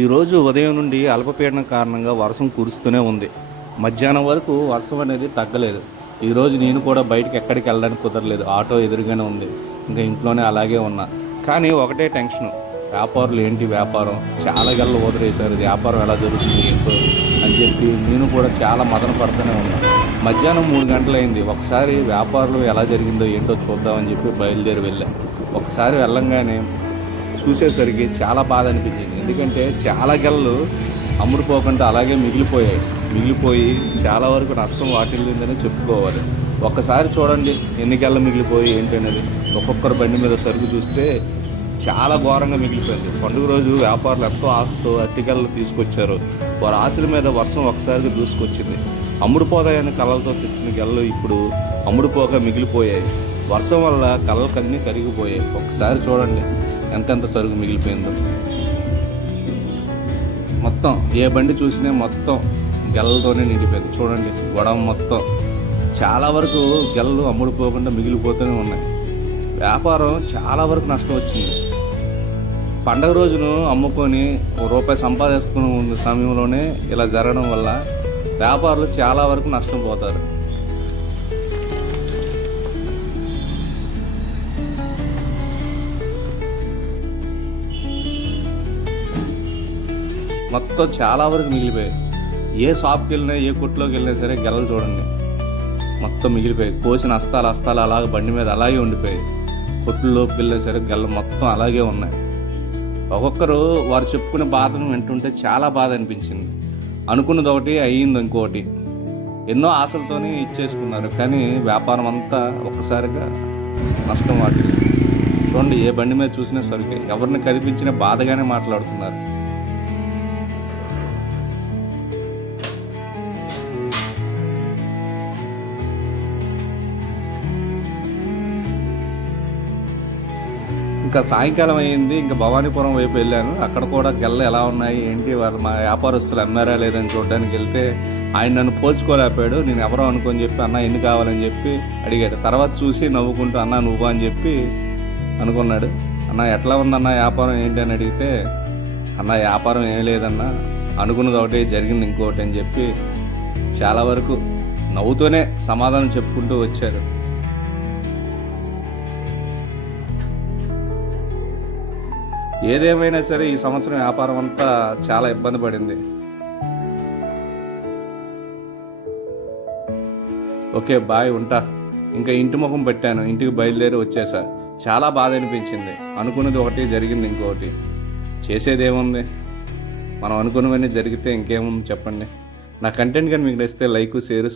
ఈరోజు ఉదయం నుండి అల్పపీడనం కారణంగా వర్షం కురుస్తూనే ఉంది. మధ్యాహ్నం వరకు వర్షం అనేది తగ్గలేదు. ఈరోజు నేను కూడా బయటకు ఎక్కడికి వెళ్ళడానికి కుదరలేదు. ఆటో ఎదురుగానే ఉంది. ఇంకా ఇంట్లోనే అలాగే ఉన్నా. కానీ ఒకటే టెన్షన్. వ్యాపారులు ఏంటి వ్యాపారం? చాలా గల్ల వదిలేశారు వ్యాపారం ఎలా జరుగుతుంది? ఏంటో అని చెప్పి నేను కూడా చాలా మదన పడుతూనే ఉన్నాను మధ్యాహ్నం మూడు గంటలైంది. ఒకసారి వ్యాపారులు ఎలా జరిగిందో ఏంటో చూద్దామని చెప్పి బయలుదేరి వెళ్ళాను ఒకసారి వెళ్ళంగానే చూసేసరికి చాలా బాధ అనిపించింది. ఎందుకంటే చాలా గెలలు అమ్ముడుపోకుండా అలాగే మిగిలిపోయాయి. మిగిలిపోయి చాలా వరకు నష్టం వాటిల్లిందని చెప్పుకోవాలి. ఒక్కసారి చూడండి ఎన్ని గెలలు మిగిలిపోయి ఏంటనేది. ఒక్కొక్కరు బండి మీద సరుకు చూస్తే చాలా ఘోరంగా మిగిలిపోయింది. పండుగ రోజు వ్యాపారులు ఎంతో ఆశతో అట్టికల్లు తీసుకొచ్చారు. వారి ఆశల మీద వర్షం ఒకసారిగా దూసుకొచ్చింది. అమ్ముడుపోదాయని కళ్ళతో తెచ్చిన గెలలు ఇప్పుడు అమ్ముడుపోక మిగిలిపోయాయి. వర్షం వల్ల కళ్ళకన్నీ కరిగిపోయాయి. ఒక్కసారి చూడండి ఎంతెంత సరుకు మిగిలిపోయిందో. మొత్తం ఏ బండి చూసినా మొత్తం గెల్లతోనే నిండిపోయింది. చూడండి గొడవ మొత్తం. చాలా వరకు గెల్లలు అమ్ముడుపోకుండా మిగిలిపోతూనే ఉన్నాయి. వ్యాపారం చాలా వరకు నష్టం వచ్చింది. పండగ రోజును అమ్ముకొని ఓ రూపాయి సంపాదిస్తున్న ఉన్న సమయంలోనే ఇలా జరగడం వల్ల వ్యాపారులు చాలా వరకు నష్టం పోతారు. మొత్తం చాలా వరకు మిగిలిపోయాయి. ఏ షాప్కి వెళ్ళినా ఏ కొట్టులోకి వెళ్ళినా సరే గెలలు చూడండి. మొత్తం మిగిలిపోయాయి. కోసిన అస్తాలు అస్తాలు అలాగే బండి మీద అలాగే ఉండిపోయాయి. కొట్లలోకి వెళ్ళినా సరే గెలలు మొత్తం అలాగే ఉన్నాయి. ఒక్కొక్కరు వారు చెప్పుకునే బాధను వింటుంటే చాలా బాధ అనిపించింది. అనుకున్నది ఒకటి అయ్యింది ఇంకోటి. ఎన్నో ఆశలతోనే ఇచ్చేసుకున్నారు. కానీ వ్యాపారం అంతా ఒక్కసారిగా నష్టం వాటిల్లి చూడండి ఏ బండి మీద చూసినా సరిగ్గా ఎవరిని కదిపించినా బాధగానే మాట్లాడుతున్నారు. ఇంకా సాయంకాలం అయింది ఇంకా భవానీపురం వైపు వెళ్ళాను. అక్కడ కూడా గెల్ల ఎలా ఉన్నాయి ఏంటి వారు మా వ్యాపారస్తులు అమ్మారా లేదని చూడడానికి వెళ్తే ఆయన నన్ను పోల్చుకోలేకపోయాడు. నేను ఎవరో అనుకొని చెప్పి అన్న ఎన్ని కావాలని చెప్పి అడిగాడు. తర్వాత చూసి నవ్వుకుంటూ అన్న నువ్వు అని చెప్పి అనుకున్నాడు. అన్న ఎట్లా ఉందన్న వ్యాపారం ఏంటి అని అడిగితే అన్న వ్యాపారం ఏం లేదన్న. అనుకున్నది ఒకటి జరిగింది ఇంకోటి అని చెప్పి చాలా వరకు నవ్వుతూనే సమాధానం చెప్పుకుంటూ వచ్చారు. ఏదేమైనా సరే ఈ సంవత్సరం వ్యాపారం అంతా చాలా ఇబ్బంది పడింది. ఓకే బాయ్ ఉంటా. ఇంకా ఇంటి ముఖం పెట్టాను. ఇంటికి బయలుదేరి వచ్చేసా. చాలా బాధ అనిపించింది. అనుకున్నది ఒకటి జరిగింది ఇంకొకటి. చేసేదేముంది? మనం అనుకున్నవన్నీ జరిగితే ఇంకేముంది చెప్పండి. నా కంటెంట్ కానీ మీకు నచ్చితే లైక్ షేర్